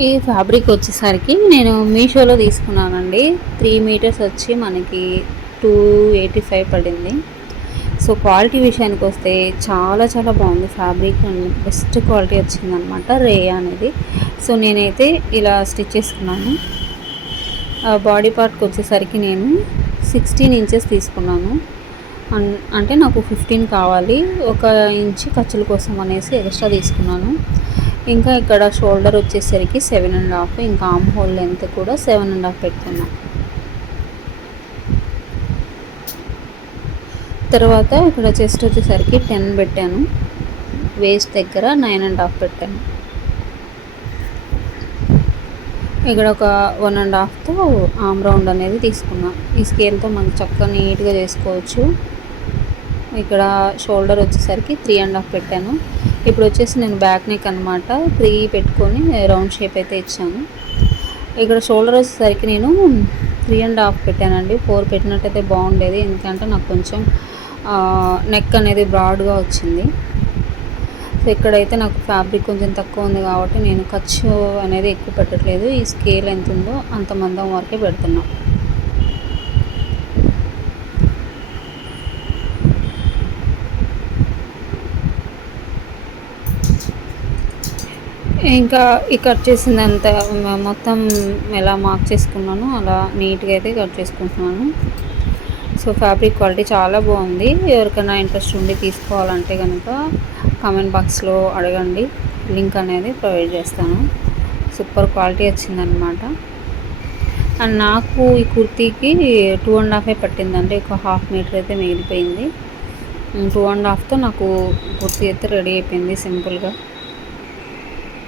ఈ ఫ్యాబ్రిక్ వచ్చేసరికి నేను మీషోలో తీసుకున్నానండి. 3 మీటర్స్ వచ్చి మనకి 285 పడింది. సో క్వాలిటీ విషయానికి వస్తే చాలా చాలా బాగుంది ఫ్యాబ్రిక్. బెస్ట్ క్వాలిటీ వచ్చిందనమాట రేయా అనేది. సో నేనైతే ఇలా స్టిచ్ చేసుకున్నాను. బాడీ పార్ట్కి వచ్చేసరికి నేను 16 ఇంచెస్ తీసుకున్నాను. అంటే నాకు 15 కావాలి. 1 ఇంచ్ ఖర్చుల కోసం అనేసి ఎక్స్ట్రా తీసుకున్నాను. ఇంకా ఇక్కడ షోల్డర్ వచ్చేసరికి 7.5, ఇంకా ఆర్మ్ హోల్ లెంత్ కూడా 7.5 పెట్టుకున్నాను. తర్వాత ఇక్కడ చెస్ట్ వచ్చేసరికి 10 పెట్టాను. వేస్ట్ దగ్గర 9.5 పెట్టాను. ఇక్కడ ఒక 1.5తో ఆర్మ్ రౌండ్ అనేది తీసుకున్నాను. ఈ స్కేల్తో మనం చక్కగా నీట్గా చేసుకోవచ్చు. ఇక్కడ షోల్డర్ వచ్చేసరికి 3.5 పెట్టాను. ఇప్పుడు వచ్చేసి నేను బ్యాక్ నెక్ అనమాట 3 పెట్టుకొని రౌండ్ షేప్ అయితే ఇచ్చాను. ఇక్కడ షోల్డర్ వచ్చేసరికి నేను 3.5 పెట్టానండి. 4 పెట్టినట్టయితే బాగుండేది, ఎందుకంటే నాకు కొంచెం నెక్ అనేది బ్రాడ్గా వచ్చింది. సో ఇక్కడైతే నాకు ఫ్యాబ్రిక్ కొంచెం తక్కువ ఉంది కాబట్టి నేను ఖర్చు అనేది ఎక్కువ పెట్టట్లేదు. ఈ స్కేల్ ఎంత ఉందో అంత మందం వరకే పెడుతున్నాను. ఇంకా ఈ కట్ చేసిందంతా మొత్తం ఎలా మార్క్ చేసుకున్నానో అలా నీట్గా అయితే కట్ చేసుకుంటున్నాను. సో ఫ్యాబ్రిక్ క్వాలిటీ చాలా బాగుంది. ఎవరికైనా ఇంట్రెస్ట్ ఉండి తీసుకోవాలంటే కనుక కామెంట్ బాక్స్లో అడగండి, లింక్ అనేది ప్రొవైడ్ చేస్తాను. సూపర్ క్వాలిటీ వచ్చిందనమాట. అండ్ నాకు ఈ కుర్తీకి 2.5 పట్టిందంటే ఒక 1/2 మీటర్ అయితే మిగిలిపోయింది. 2.5తో నాకు కుర్తీ అయితే రెడీ అయిపోయింది సింపుల్గా.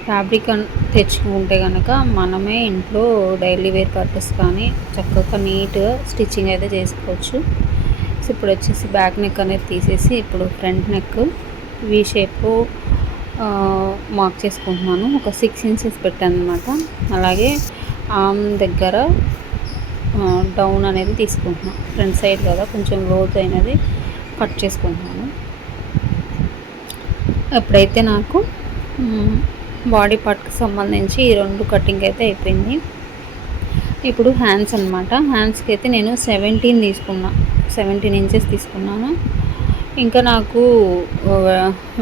ఫ్యాబ్రిక్ తెచ్చుకుంటే కనుక మనమే ఇంట్లో డైలీ వేర్ పర్పస్ కానీ చక్కగా నీట్గా స్టిచ్చింగ్ అయితే చేసుకోవచ్చు. సో ఇప్పుడు వచ్చేసి బ్యాక్ నెక్ అనేది తీసేసి ఇప్పుడు front neck V shape mark చేసుకుంటున్నాను. ఒక 6 ఇంచెస్ పెట్టాను అనమాట. అలాగే ఆర్మ్ దగ్గర డౌన్ అనేది తీసుకుంటున్నాను. ఫ్రంట్ సైడ్ కదా కొంచెం లోతు అయినది కట్ చేసుకుంటున్నాను. ఎప్పుడైతే నాకు బాడీ పార్ట్కి సంబంధించి ఈ 2 కటింగ్ అయితే అయిపోయింది. ఇప్పుడు హ్యాండ్స్ అనమాట. హ్యాండ్స్కి అయితే నేను 17 ఇంచెస్ తీసుకున్నాను. ఇంకా నాకు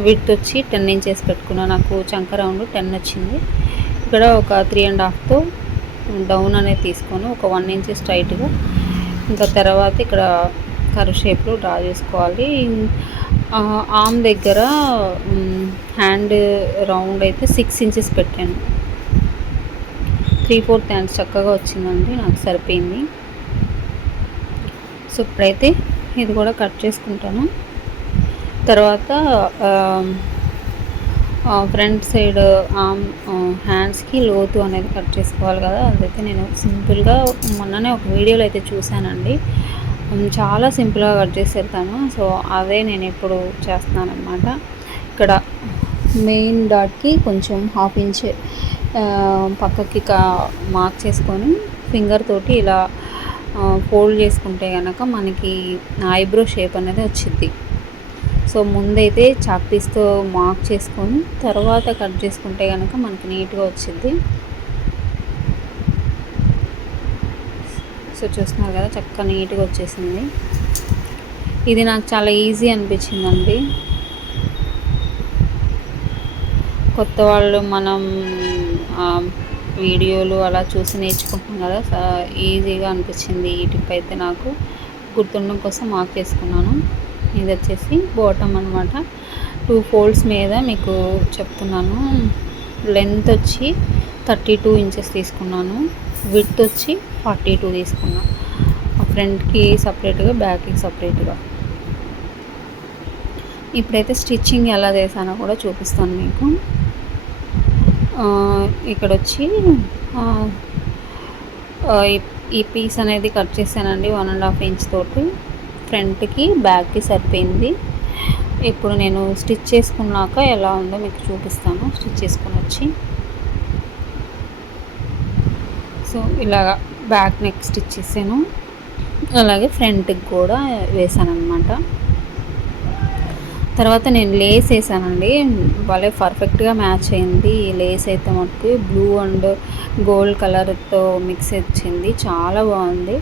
విడ్త్ వచ్చి 10 ఇంచెస్ పెట్టుకున్నాను. నాకు చంక రౌండ్ 10 వచ్చింది. ఇక్కడ ఒక 3.5తో డౌన్ అనేది తీసుకొని ఒక 1 ఇంచ్ స్ట్రైట్గా, ఇంకా తర్వాత ఇక్కడ కర్వ్ షేప్లో డ్రా చేసుకోవాలి. ఆర్మ్ దగ్గర హ్యాండ్ రౌండ్ అయితే 6 ఇంచెస్ పెట్టాను. 3/4 హ్యాండ్స్ చక్కగా వచ్చిందండి, నాకు సరిపోయింది. సో ఇప్పుడైతే ఇది కూడా కట్ చేసుకుంటాను. తర్వాత ఫ్రంట్ సైడ్ ఆర్మ్ హ్యాండ్స్కి లోతు అనేది కట్ చేసుకోవాలి కదా. అదైతే నేను సింపుల్గా మొన్ననే ఒక వీడియోలో అయితే చూశానండి. చాలా సింపుల్గా కట్ చేసేది తను. సో అదే నేను ఇప్పుడు చేస్తున్నాను అనమాట. ఇక్కడ మెయిన్ డాట్కి కొంచెం 1/2 ఇంచ్ పక్కకి మార్క్ చేసుకొని ఫింగర్ తోటి ఇలా ఫోల్డ్ చేసుకుంటే కనుక మనకి ఐబ్రో షేప్ అనేది వచ్చింది. సో ముందైతే చాక్ పీస్తో మార్క్ చేసుకొని తర్వాత కట్ చేసుకుంటే కనుక మనకి నీట్గా వచ్చింది. సో చూస్తున్నారు కదా చక్కగా నీట్గా వచ్చేసింది. ఇది నాకు చాలా ఈజీ అనిపించిందండి. కొత్త వాళ్ళు మనం వీడియోలు అలా చూసి నేర్చుకుంటున్నాం కదా, ఈజీగా అనిపించింది. ఈ టిప్ అయితే నాకు గుర్తుండడం కోసం మార్క్ చేసుకున్నాను. ఇది వచ్చేసి బాటమ్ అనమాట. 2 ఫోల్డ్స్ మీద మీకు చెప్తున్నాను. లెంత్ వచ్చి 32 ఇంచెస్ తీసుకున్నాను. విడ్త్ వచ్చి 42 తీసుకున్నాను. ఫ్రంట్కి సపరేట్గా, బ్యాక్కి సపరేట్గా. ఇప్పుడైతే స్టిచ్చింగ్ ఎలా చేశానో కూడా చూపిస్తాను మీకు. ఇక్కడ వచ్చి ఈ పీస్ అనేది కట్ చేశానండి 1.5 ఇంచ్ తోటి. ఫ్రంట్కి బ్యాక్కి సరిపోయింది. ఇప్పుడు నేను స్టిచ్ చేసుకున్నాక ఎలా ఉందో మీకు చూపిస్తాను. స్టిచ్ చేసుకొని వచ్చి సో ఇలాగా బ్యాక్ నెక్ స్టిచ్ చేసాను. అలాగే ఫ్రంట్కి కూడా వేసాను అనమాట. తర్వాత నేను లేస్ వేసానండి, భలే పర్ఫెక్ట్గా మ్యాచ్ అయింది. ఈ లేస్ అయితే మటుకు బ్లూ అండ్ గోల్డ్ కలర్తో మిక్స్ వచ్చింది, చాలా బాగుంది.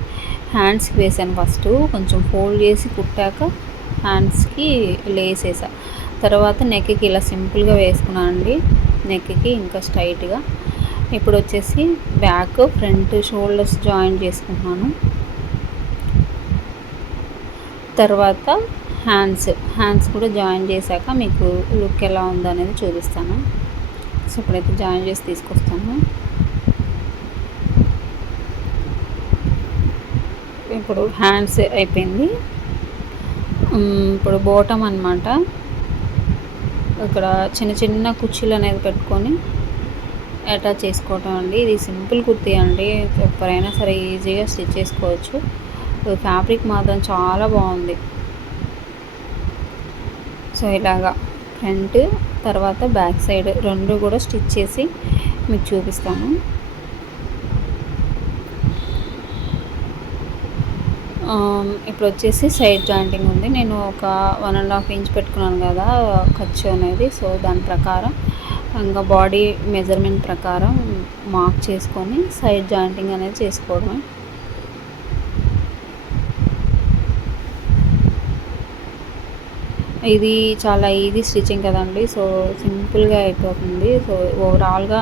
హ్యాండ్స్కి వేసాను, ఫస్ట్ కొంచెం ఫోల్డ్ చేసి కుట్టాక హ్యాండ్స్కి లేస్ వేసా. తర్వాత నెక్కి ఇలా సింపుల్గా వేసుకున్నాను అండి, నెక్కి ఇంకా స్ట్రైట్గా. ఇప్పుడు వచ్చేసి బ్యాక్ ఫ్రంట్ షోల్డర్స్ జాయిన్ చేసుకుంటున్నాను. తర్వాత హ్యాండ్స్ కూడా జాయిన్ చేశాక మీకు లుక్ ఎలా ఉందనేది చూపిస్తాను. సో ఇప్పుడైతే జాయిన్ చేసి తీసుకొస్తాను. ఇప్పుడు హ్యాండ్స్ అయిపోయింది. ఇప్పుడు బాటమ్ అన్నమాట. ఇక్కడ చిన్న చిన్న కుర్చీలు అనేది పెట్టుకొని అటాచ్ చేసుకోవటం అండి. ఇది సింపుల్ కుర్తీ అండి, ఎవరైనా సరే ఈజీగా స్టిచ్ చేసుకోవచ్చు. ఫ్యాబ్రిక్ మాత్రం చాలా బాగుంది. సో ఇలాగా ఫ్రంట్ తర్వాత బ్యాక్ సైడ్ రెండు కూడా స్టిచ్ చేసి మీకు చూపిస్తాను. ఇప్పుడు వచ్చేసి సైడ్ జాయింటింగ్ ఉంది. నేను ఒక 1.5 ఇంచ్ పెట్టుకున్నాను కదా ఖర్చు అనేది. సో దాని ప్రకారం ఇంకా బాడీ మెజర్మెంట్ ప్రకారం మార్క్ చేసుకొని సైడ్ జాయింటింగ్ అనేది చేసుకోవడమే. ఇది చాలా ఈజీ స్టిచ్చింగ్ కదండి, సో సింపుల్గా అయిపోతుంది. సో ఓవరాల్గా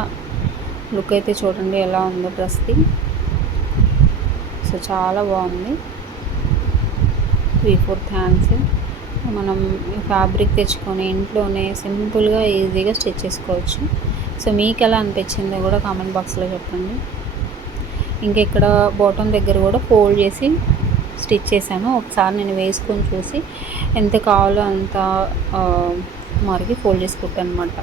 లుక్ అయితే చూడండి ఎలా ఉందో డ్రెస్ది. సో చాలా బాగుంది. 3/4 హ్యాండ్స్ మనం ఫ్యాబ్రిక్ తెచ్చుకొని ఇంట్లోనే సింపుల్గా ఈజీగా స్టిచ్ చేసుకోవచ్చు. సో మీకు ఎలా అనిపించిందో కూడా కామెంట్ బాక్స్లో చెప్పండి. ఇంకా ఇక్కడ బాటమ్ దగ్గర కూడా ఫోల్డ్ చేసి స్టిచ్ చేశాను. ఒకసారి నేను వేసుకొని చూసి ఎంత కావాలో అంత మరికి ఫోల్డ్ చేసి కుట్టాను అనమాట.